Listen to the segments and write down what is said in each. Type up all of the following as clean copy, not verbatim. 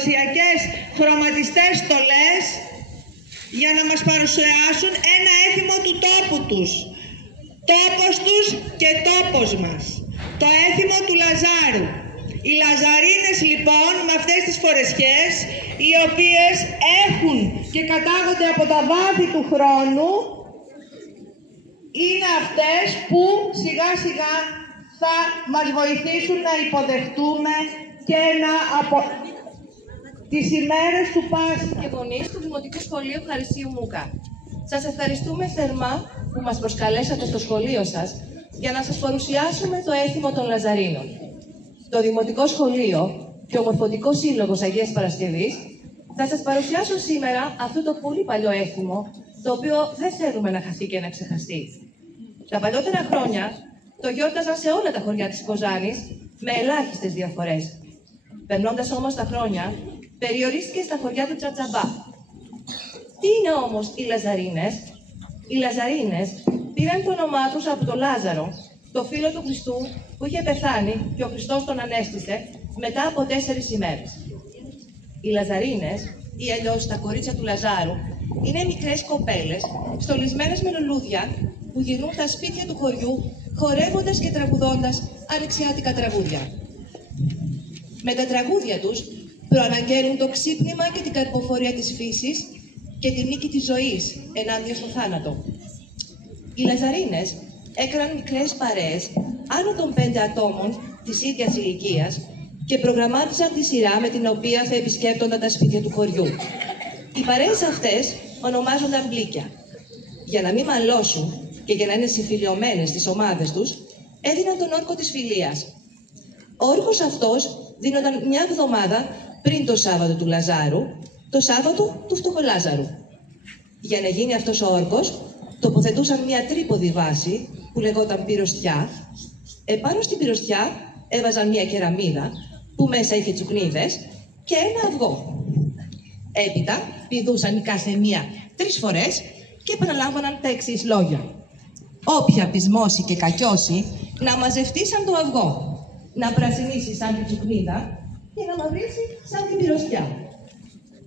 παραδοσιακές χρωματιστές στολές για να μας παρουσιάσουν ένα έθιμο του τόπου τους. Τόπος τους και τόπος μας. Το έθιμο του Λαζάρου. Οι Λαζαρίνες λοιπόν με αυτές τις φορεσιές, οι οποίες έχουν και κατάγονται από τα βάθη του χρόνου, είναι αυτές που σιγά σιγά θα μας βοηθήσουν να υποδεχτούμε και τις ημέρες του Πάσχα. Και γονείς του Δημοτικού Σχολείου Χαρισίου Μούκα. Σας ευχαριστούμε θερμά που μας προσκαλέσατε στο σχολείο σας για να σας παρουσιάσουμε το έθιμο των Λαζαρίνων. Το Δημοτικό Σχολείο και ο Μορφωτικός Σύλλογος Αγίας Παρασκευής θα σας παρουσιάσω σήμερα αυτό το πολύ παλιό έθιμο, το οποίο δεν θέλουμε να χαθεί και να ξεχαστεί. Τα παλιότερα χρόνια το γιόρταζαν σε όλα τα χωριά της Κοζάνης με ελάχιστες διαφορές. Περνώντας όμως τα χρόνια, περιορίστηκε στα χωριά του Τσατσαμπά. Τι είναι όμως οι Λαζαρίνες? Οι Λαζαρίνες πήραν το όνομά τους από τον Λάζαρο, το φίλο του Χριστού που είχε πεθάνει και ο Χριστός τον ανέστησε μετά από 4 ημέρες. Οι Λαζαρίνες, ή αλλιώς τα κορίτσια του Λαζάρου, είναι μικρές κοπέλες στολισμένες με λουλούδια που γυρνούν τα σπίτια του χωριού χορεύοντας και τραγουδώντας ανοιξιάτικα τραγούδια. Με τα τραγούδια τους προαναγγέλνουν το ξύπνημα και την καρποφορία της φύσης και τη νίκη της ζωής ενάντια στο θάνατο. Οι Λαζαρίνες έκαναν μικρές παρέες άνω των 5 ατόμων της ίδιας ηλικίας και προγραμμάτισαν τη σειρά με την οποία θα επισκέπτονταν τα σπίτια του χωριού. Οι παρέες αυτές ονομάζονταν μπλίκια. Για να μην μαλώσουν και για να είναι συμφιλιωμένες στις ομάδες τους, έδιναν τον όρκο της φιλίας. Ο όρκος αυτός δίνονταν μια εβδομάδα πριν το Σάββατο του Λαζάρου, το Σάββατο του Φτωχολάζαρου. Για να γίνει αυτός ο όρκος, τοποθετούσαν μια τρίποδη βάση που λεγόταν πυροστιά. Επάνω στην πυροστιά έβαζαν μια κεραμίδα που μέσα είχε τσουκνίδες και ένα αυγό. Έπειτα πηδούσαν η κάθε μία 3 φορές και επαναλάμβαναν τα εξής λόγια. Όποια πεισμώσει και κακιώσει, να μαζευτεί σαν το αυγό, να πρασινίσει σαν την τσουκνίδα και να μαυρίσει σαν την πυροστιά.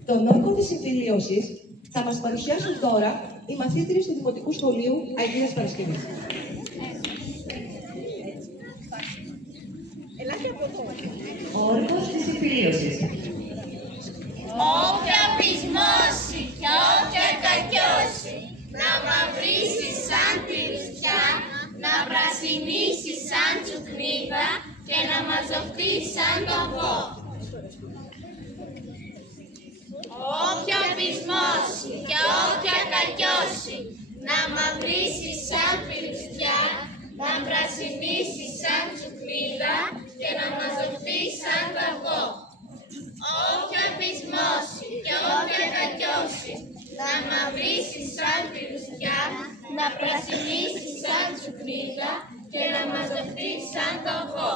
Τον όρκο της συμφιλίωσης θα μας παρουσιάσουν τώρα οι μαθήτριες του Δημοτικού Σχολείου Αγίας Παρασκευής. Ο όρκος της συμφιλίωσης. Όποια πεισμώσει και όποια κακιώσει, να μαυρίσει σαν πυροστιά, να πρασινίσει σαν τσουκνίδα και να μαζευτεί σαν το αυγό. Όποια πεισμώσει και όποια κακιώσει, να μαυρίσει σαν πυροστιά, να πρασινίσει σαν τσουκνίδα και να μαζευτεί σαν το αυγό. Όποια πεισμώσει και όποια κακιώσει, να μαυρίσει σαν πυροστιά, να πρασινίσει σαν τσουκνίδα και να μαζευτεί σαν το αυγό.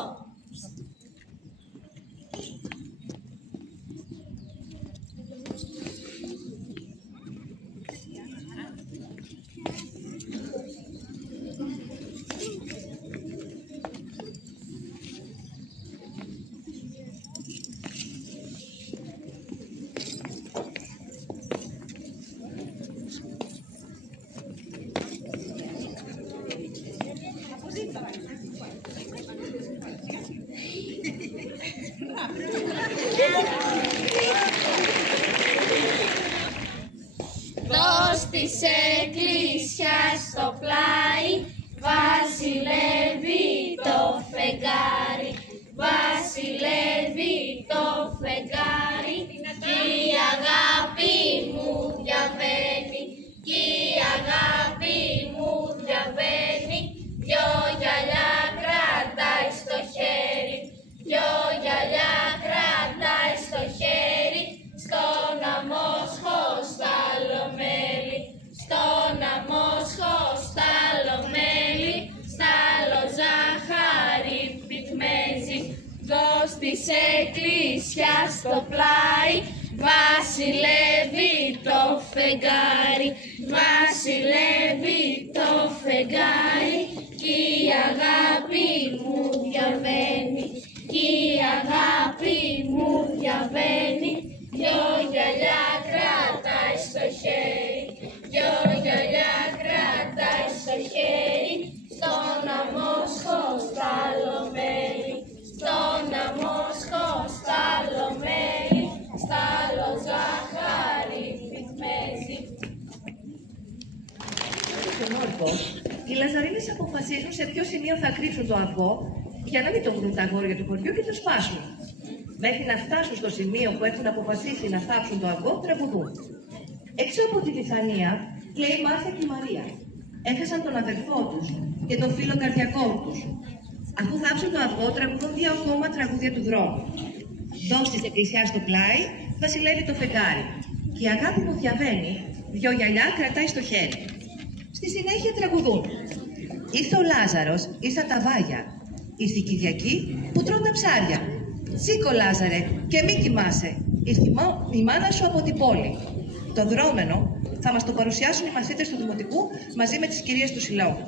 Δώσ' της εκκλησιάς στο πλάι, βασιλεύει το φεγγάρι, βασιλεύει το φεγγάρι, κι η αγάπη μου διαβαίνει, κι η αγάπη μου διαβαίνει, δυο γυαλιά κρατάει στο χέρι, δυο γυαλιά κρατάει στο χέρι, στον αμόσχο σταλομέλι, στον αμόσχο σταλομέλι, στάλο ζάχαρη πυκμέζει, δώσ' της εκκλησιάς στο πλάι, βασιλεύει το φεγγάρι, βασιλεύει το φεγγάρι, κι η αγάπη μου διαβαίνει, κι η αγάπη μου διαβαίνει, αποφασίζουν σε ποιο σημείο θα κρύψουν το αυγό για να μην το βρουν τα αγόρια του χωριού και το σπάσουν. Μέχρι να φτάσουν στο σημείο που έχουν αποφασίσει να θάψουν το αυγό, τραγουδούν. Έξω από τη Λιθανία, λέει η Μάρθα και η Μαρία. Έχασαν τον αδελφό τους και τον φίλο καρδιακό τους. Αφού θάψουν το αυγό, τραγουδούν 2 ακόμα τραγούδια του δρόμου. Δώσ' της εκκλησιά στο πλάι, βασιλεύει το φεγγάρι. Και η αγάπη που διαβαίνει, 2 γυαλιά κρατάει στο χέρι. Στη συνέχεια τραγουδούν. Ήρθε ο Λάζαρος, ήρθαν τα βάγια. Ήρθε η Κυριακή που τρώνε τα ψάρια. Σήκω Λάζαρε και μη κοιμάσαι. Ήρθε η μάνα σου από την πόλη. Το δρόμενο θα μας το παρουσιάσουν οι μαθήτες του Δημοτικού μαζί με τις κυρίες του Συλλόγου.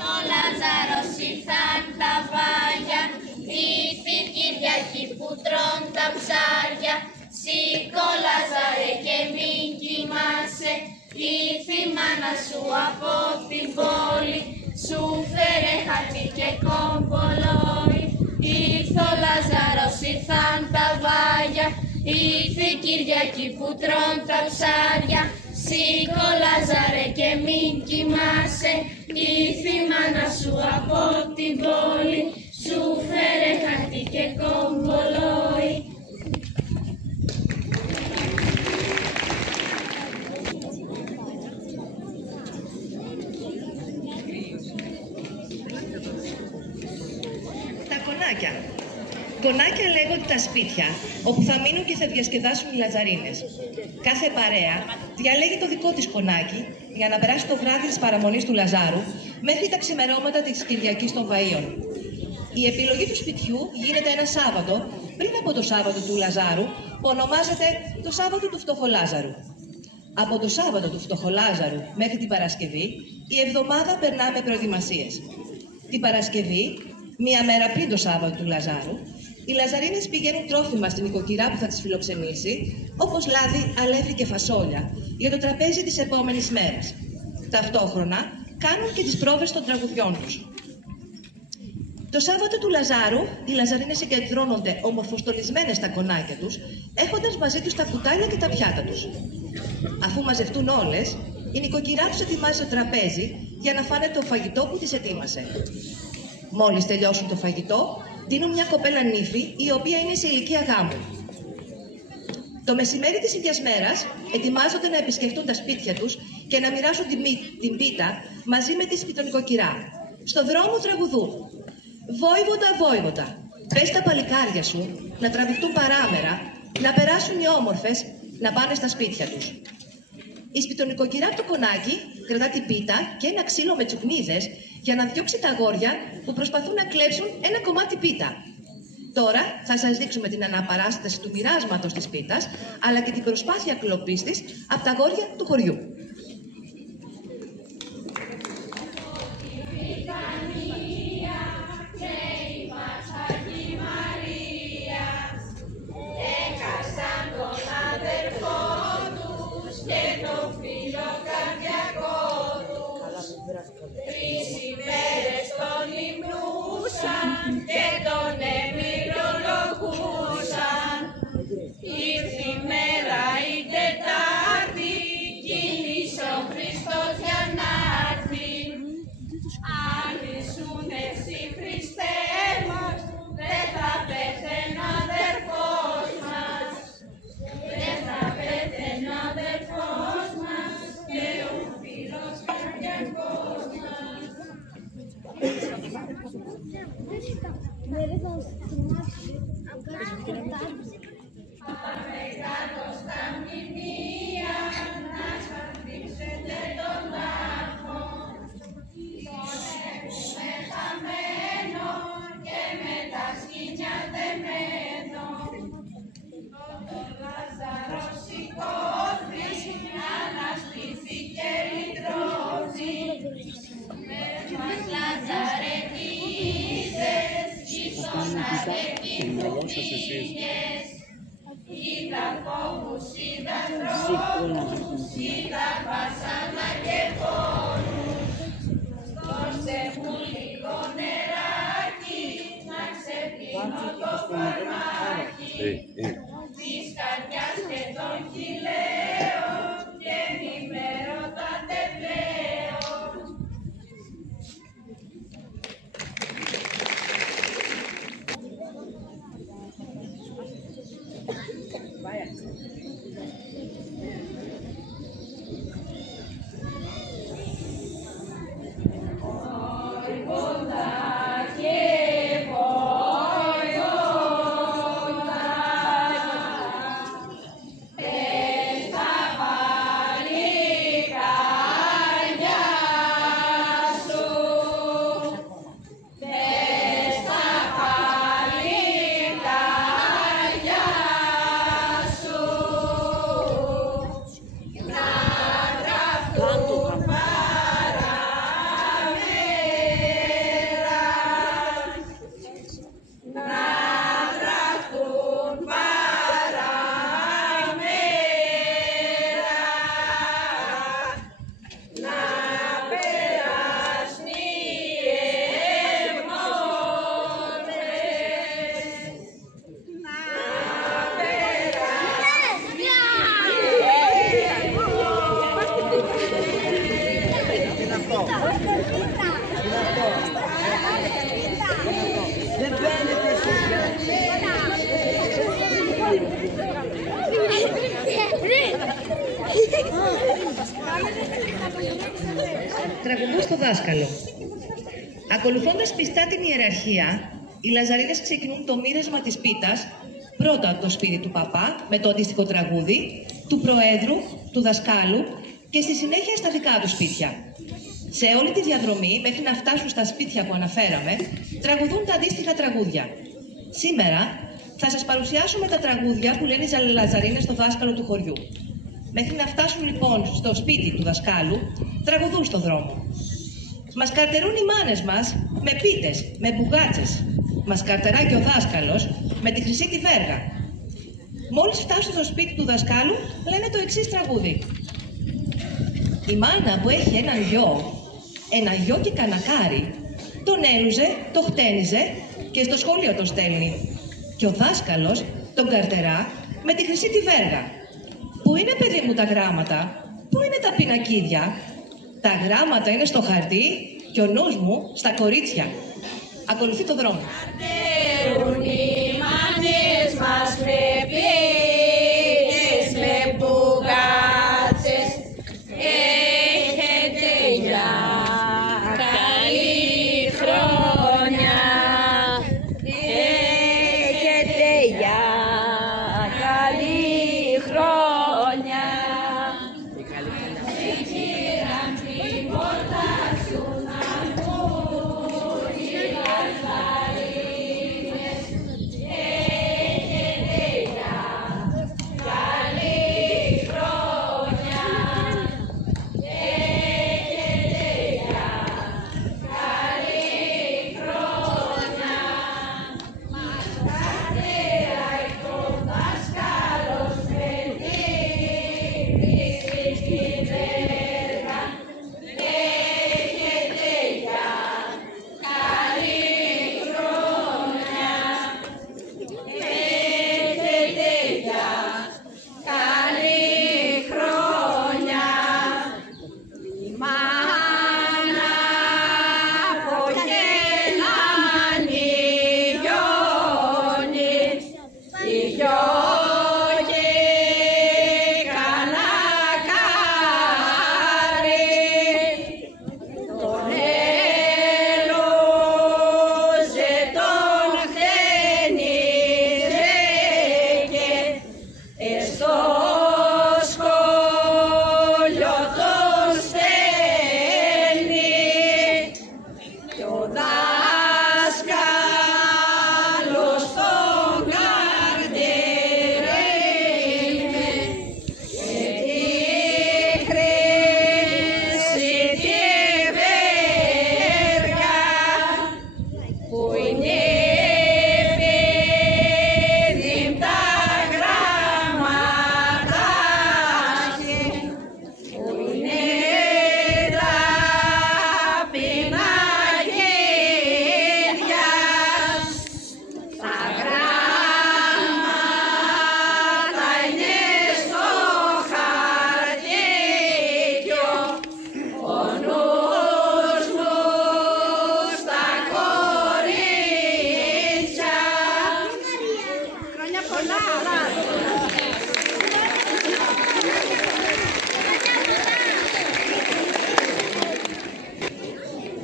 Το Λάζαρος ήρθαν τα βάγια, ήρθε η Κυριακή που τρών τα ψάρια. Σήκω Λάζαρε και μην κοιμάσαι, ήρθε η μάνα σου από την πόλη. Σου φέρε χαρτί και κομπολόι. Ήρθε ο Λάζαρος, ήρθαν τα βάγια, ήρθε η Κυριακή που τρών τα ψάρια. Σήκω Λάζαρε και μην κοιμάσαι, ήρθε η μάνα σου από την πόλη. Σου φέρε χαρτί και κομπολόι. Κονάκια λέγονται τα σπίτια, όπου θα μείνουν και θα διασκεδάσουν οι Λαζαρίνες. Κάθε παρέα διαλέγει το δικό της κονάκι για να περάσει το βράδυ της παραμονής του Λαζάρου μέχρι τα ξημερώματα της Κυριακής των Βαΐων. Η επιλογή του σπιτιού γίνεται ένα Σάββατο πριν από το Σάββατο του Λαζάρου, που ονομάζεται το Σάββατο του Φτωχολάζαρου. Από το Σάββατο του Φτωχολάζαρου μέχρι την Παρασκευή, η εβδομάδα περνά με προετοιμασίες. Την Παρασκευή, μία μέρα πριν το Σάββατο του Λαζάρου, οι Λαζαρίνες πηγαίνουν τρόφιμα στην οικοκυρά που θα τις φιλοξενήσει, όπως λάδι, αλεύρι και φασόλια, για το τραπέζι της επόμενης μέρας. Ταυτόχρονα κάνουν και τις πρόβες των τραγουδιών τους. Το Σάββατο του Λαζάρου, οι Λαζαρίνες συγκεντρώνονται ομορφοστολισμένες στα κονάκια τους, έχοντας μαζί τους τα κουτάλια και τα πιάτα τους. Αφού μαζευτούν όλες, η νοικοκυρά τους ετοιμάζει το τραπέζι για να φάνε το φαγητό που της ετοίμασε. Μόλις τελειώσουν το φαγητό, δίνουν μια κοπέλα νύφη, η οποία είναι σε ηλικία γάμου. Το μεσημέρι της ίδιας μέρας, ετοιμάζονται να επισκεφτούν τα σπίτια τους και να μοιράσουν την πίτα μαζί με τη σπιτονικοκυρά. Στο δρόμο τραγουδούν. Βόηβοντα, βόηβοντα, πες τα παλικάρια σου να τραβηχτούν παράμερα, να περάσουν οι όμορφες, να πάνε στα σπίτια τους. Η σπιτονικοκυρά από το κονάκι κρατά την πίτα και ένα ξύλο με τσουκνίδες για να διώξει τα αγόρια που προσπαθούν να κλέψουν ένα κομμάτι πίτα. Τώρα θα σας δείξουμε την αναπαράσταση του μοιράσματος της πίτας, αλλά και την προσπάθεια κλοπής της από τα αγόρια του χωριού. Τρεις ημέρες τον υμνούσαν και τον εμμυρολογούσαν. Ήρθε η μέρα η Τετάρτη, κίνησε ο Χριστός για να έρθει. Αν ήσουν εσύ Χριστέ μας, δεν θα πέθαινε ο αδερφός μας. Δεν θα πέθαινε ο αδερφός μας και ο φίλος καρδιακός μας. Πάμε κάτω στα μνημεία να σπαθήξετε τον τάφο. Πονεύουμε χαμένο και με τα σκοινιά δεμένο. Το Λάζαρο σηκώθη, αναστήθηκε λυτρώθη. Μας Λάζαρε τι είδες, ίσως να δεν κοιμηθήκες. Είδα φόβους, είδα τρόμους, είδα βασάνα και πόνους. Δώστε μου λίγο νεράκι, να ξεπλύνω το φαρμάκι. Της καρδιάς και των χιλέων και μη με ρωτάτε πλέον. Τραγουδούν στο δάσκαλο. Ακολουθώντας πιστά την ιεραρχία, οι Λαζαρίνες ξεκινούν το μοίρασμα της πίτας, πρώτα από το σπίτι του παπά, με το αντίστοιχο τραγούδι, του προέδρου, του δασκάλου και στη συνέχεια στα δικά του σπίτια. Σε όλη τη διαδρομή, μέχρι να φτάσουν στα σπίτια που αναφέραμε, τραγουδούν τα αντίστοιχα τραγούδια. Σήμερα θα σας παρουσιάσουμε τα τραγούδια που λένε οι Λαζαρίνες στο δάσκαλο του χωριού. Μέχρι να φτάσουν λοιπόν στο σπίτι του δασκάλου, τραγουδούν στο δρόμο. Μας καρτερούν οι μάνες μας με πίτες, με μπουγάτσες. Μας καρτερά και ο δάσκαλος με τη χρυσή τη βέργα. Μόλις φτάσουν στο σπίτι του δασκάλου, λένε το εξής τραγούδι. Η μάνα που έχει ένα γιο και κανακάρι, τον έλουζε, το χτένιζε και στο σχολείο τον στέλνει. Και ο δάσκαλος τον καρτερά με τη χρυσή τη βέργα. Πού είναι, παιδί μου, τα γράμματα, πού είναι τα πινακίδια? Τα γράμματα είναι στο χαρτί και ο νους μου στα κορίτσια. Ακολουθεί το δρόμο. Καρτερούν οι μάνες μας με πίτες, με μπουγάτσες. Έχετε για καλή χρόνια. Έχετε για καλή χρόνια.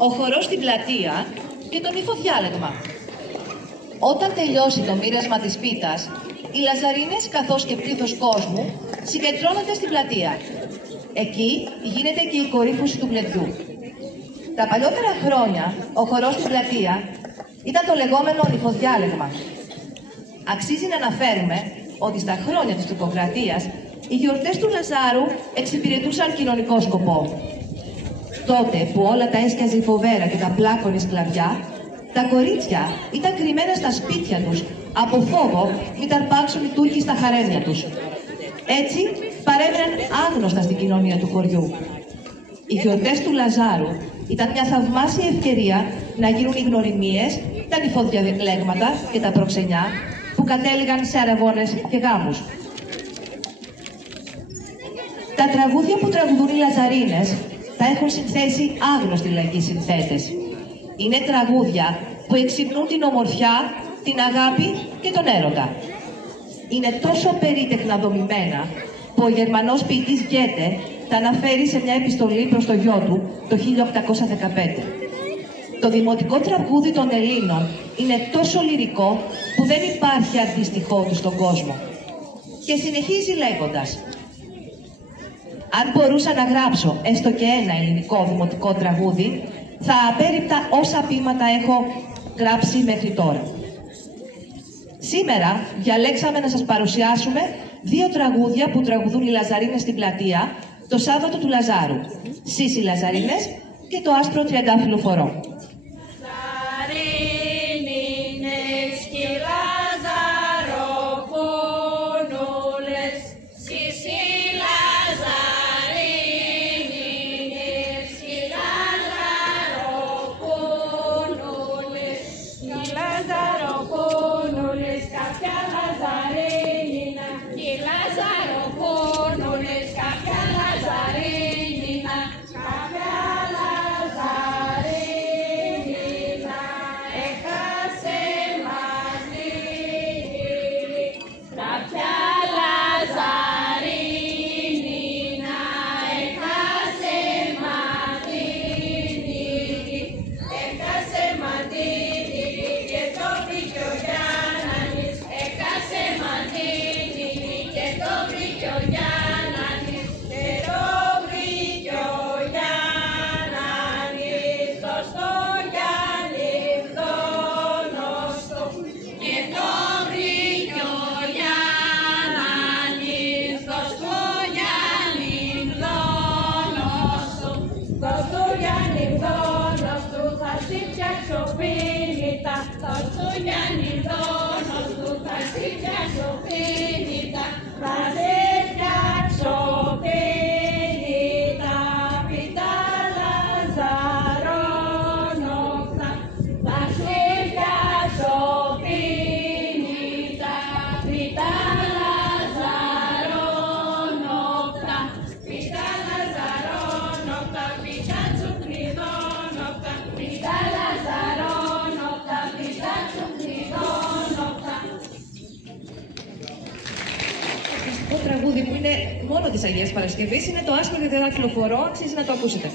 Ο χορός στην πλατεία και το νυφοδιάλεγμα. Όταν τελειώσει το μοίρασμα της πίτας, οι Λαζαρίνες καθώς και πλήθος κόσμου συγκεντρώνονται στην πλατεία. Εκεί γίνεται και η κορύφωση του γλεντιού. Τα παλιότερα χρόνια, ο χορός στην πλατεία ήταν το λεγόμενο νυφοδιάλεγμα. Αξίζει να αναφέρουμε ότι στα χρόνια της τουρκοκρατίας οι γιορτές του Λαζάρου εξυπηρετούσαν κοινωνικό σκοπό. Τότε που όλα τα έσκιαζε η φοβέρα και τα πλάκωνε η σκλαβιά, Τα κορίτσια ήταν κρυμμένα στα σπίτια τους από φόβο μην τα αρπάξουν οι Τούρκοι στα χαρέμια τους. Έτσι παρέμειναν άγνωστα στην κοινωνία του χωριού. Οι γιορτές του Λαζάρου ήταν μια θαυμάσια ευκαιρία να γίνουν οι γνωριμίες, τα νηφοδιαλέγματα και τα προξενιά που κατέληγαν σε αραβώνες και γάμους. Τα τραγούδια που τραγουδούν οι Λαζαρίνες τα έχουν συνθέσει άγνωστοι λαϊκοί συνθέτες. Είναι τραγούδια που εξυπνούν την ομορφιά, την αγάπη και τον έρωτα. Είναι τόσο περίτεχνα δομημένα που ο Γερμανός ποιητής Γκέτε τα αναφέρει σε μια επιστολή προς το γιο του το 1815. Το δημοτικό τραγούδι των Ελλήνων είναι τόσο λυρικό που δεν υπάρχει αντίστοιχό του στον κόσμο. Και συνεχίζει λέγοντας: αν μπορούσα να γράψω έστω και ένα ελληνικό δημοτικό τραγούδι, θα απέρριπτα όσα ποίηματα έχω γράψει μέχρι τώρα. Σήμερα διαλέξαμε να σας παρουσιάσουμε 2 τραγούδια που τραγουδούν οι Λαζαρίνες στην πλατεία το Σάββατο του Λαζάρου. Σεις οι Λαζαρίνες και το άσπρο τριαντάφυλλο φορώ. Το τραγούδι που είναι μόνο της Αγίας Παρασκευής είναι το άσπρο τριαντάφυλλο φορώ, αξίζει να το ακούσετε.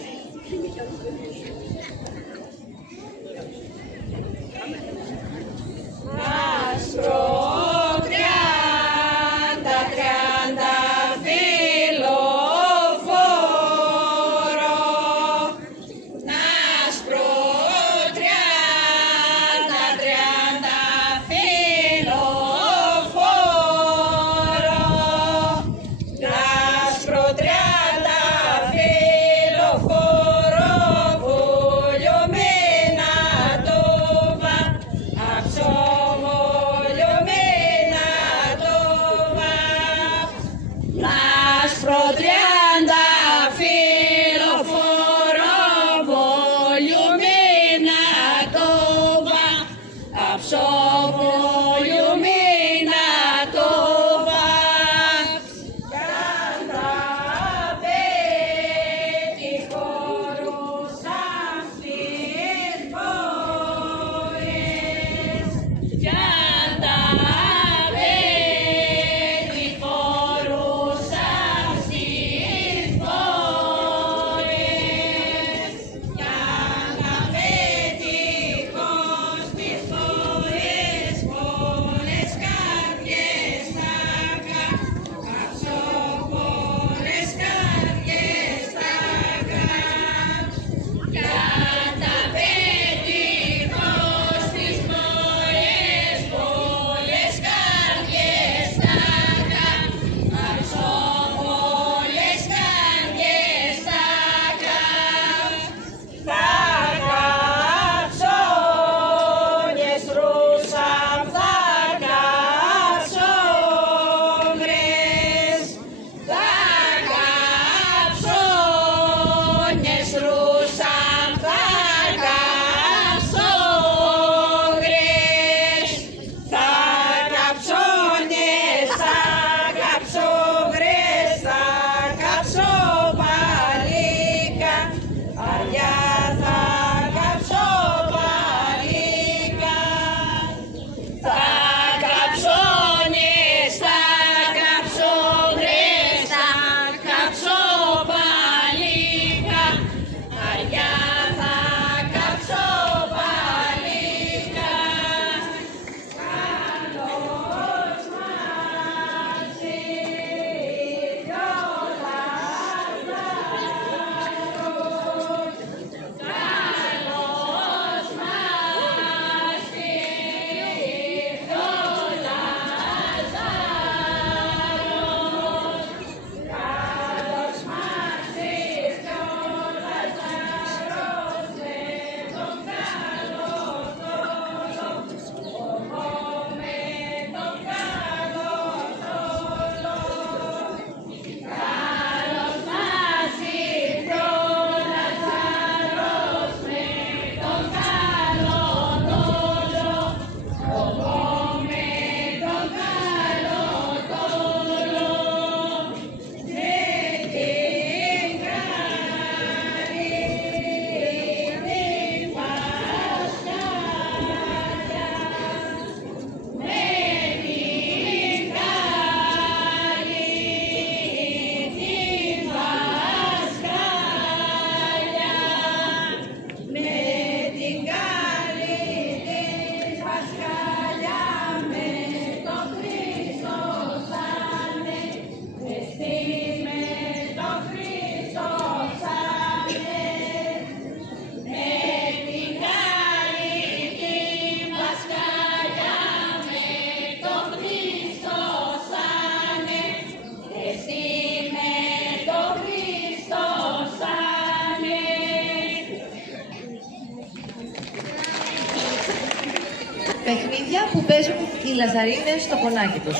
παιχνίδια που παίζουν οι Λαζαρίνες στο κονάκι τους.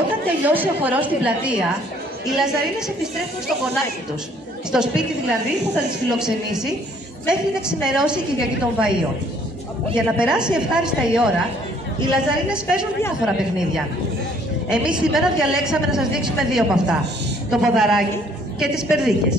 Όταν τελειώσει ο χορός στην πλατεία, οι Λαζαρίνες επιστρέφουν στο κονάκι τους, στο σπίτι δηλαδή που θα τις φιλοξενήσει, μέχρι να ξημερώσει η Κυριακή των Βαΐων. Για να περάσει ευχάριστα η ώρα, οι Λαζαρίνες παίζουν διάφορα παιχνίδια. Εμείς σήμερα διαλέξαμε να σας δείξουμε δύο από αυτά, το ποδαράκι και τις περδίκες.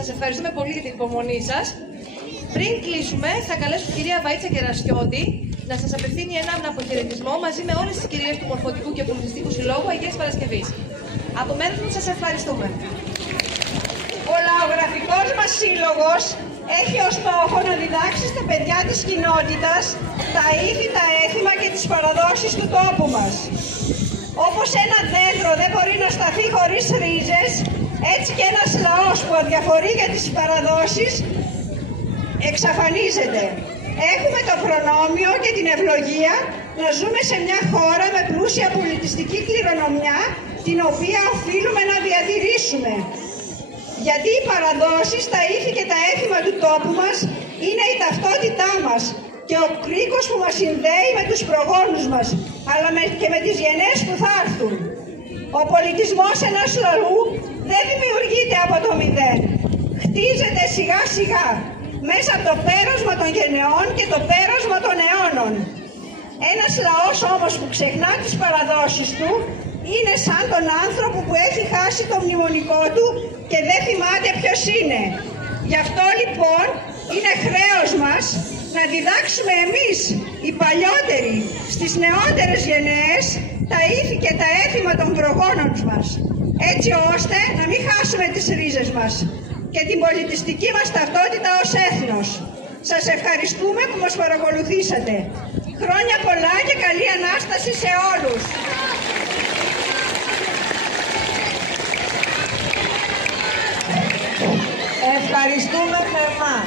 Σας ευχαριστούμε πολύ για την υπομονή σας. Πριν κλείσουμε, θα καλέσω την κυρία Βαΐτσα Κερασιώτη να σας απευθύνει έναν αποχαιρετισμό μαζί με όλες τις κυρίες του Μορφωτικού και Πολιτιστικού Συλλόγου Αγίας Παρασκευής. Από μέρους μου σας ευχαριστούμε. Ο λαογραφικός μας σύλλογος έχει ως στόχο να διδάξει στα παιδιά της κοινότητας τα ήθη, τα έθιμα και τις παραδόσεις του τόπου μας. Όπως ένα δέντρο δεν μπορεί να σταθεί χωρίς ρίζες, έτσι και ένας λαός που αδιαφορεί για τις παραδόσεις εξαφανίζεται. Έχουμε το προνόμιο και την ευλογία να ζούμε σε μια χώρα με πλούσια πολιτιστική κληρονομιά, την οποία οφείλουμε να διατηρήσουμε. Γιατί οι παραδόσεις, τα ήθη και τα έθιμα του τόπου μας είναι η ταυτότητά μας και ο κρίκος που μας συνδέει με τους προγόνους μας, αλλά και με τις γενναίες που θα έρθουν. Ο πολιτισμός ενός λαού δεν δημιουργείται από το μηδέν. Χτίζεται σιγά σιγά, μέσα από το πέρασμα των γενεών και το πέρασμα των αιώνων. Ένας λαός όμως που ξεχνά τις παραδόσεις του είναι σαν τον άνθρωπο που έχει χάσει το μνημονικό του και δεν θυμάται ποιος είναι. Γι' αυτό λοιπόν είναι χρέος μας να διδάξουμε εμείς, οι παλιότεροι, στις νεότερες γενναίες, τα ήθη και τα έθιμα των προγόνων μας, έτσι ώστε να μην χάσουμε τις ρίζες μας και την πολιτιστική μας ταυτότητα ως έθνος. Σας ευχαριστούμε που μας παρακολουθήσατε. Χρόνια πολλά και καλή Ανάσταση σε όλους. Ευχαριστούμε θερμά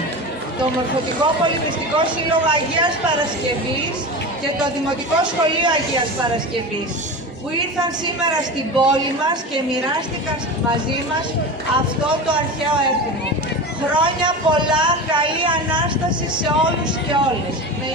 το Μορφωτικό Πολιτιστικό Σύλλογο Αγίας Παρασκευής και το Δημοτικό Σχολείο Αγίας Παρασκευής που ήρθαν σήμερα στην πόλη μας και μοιράστηκαν μαζί μας αυτό το αρχαίο έθιμο. Χρόνια πολλά, καλή Ανάσταση σε όλους και όλες. Με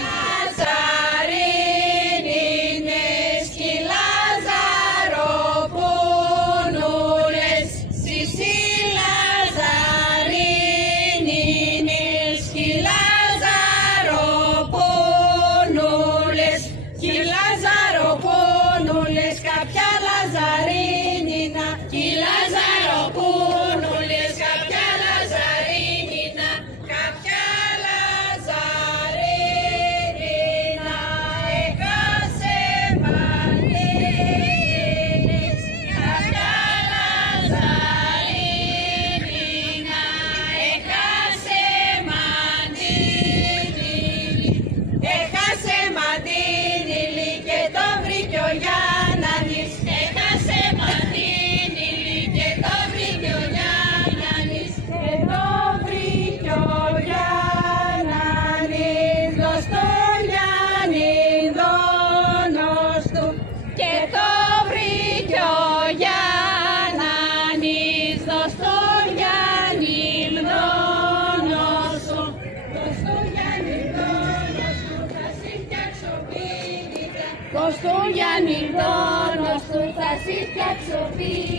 Στο Γιάννη Δόνος του θα σε φτιάξω πίτα.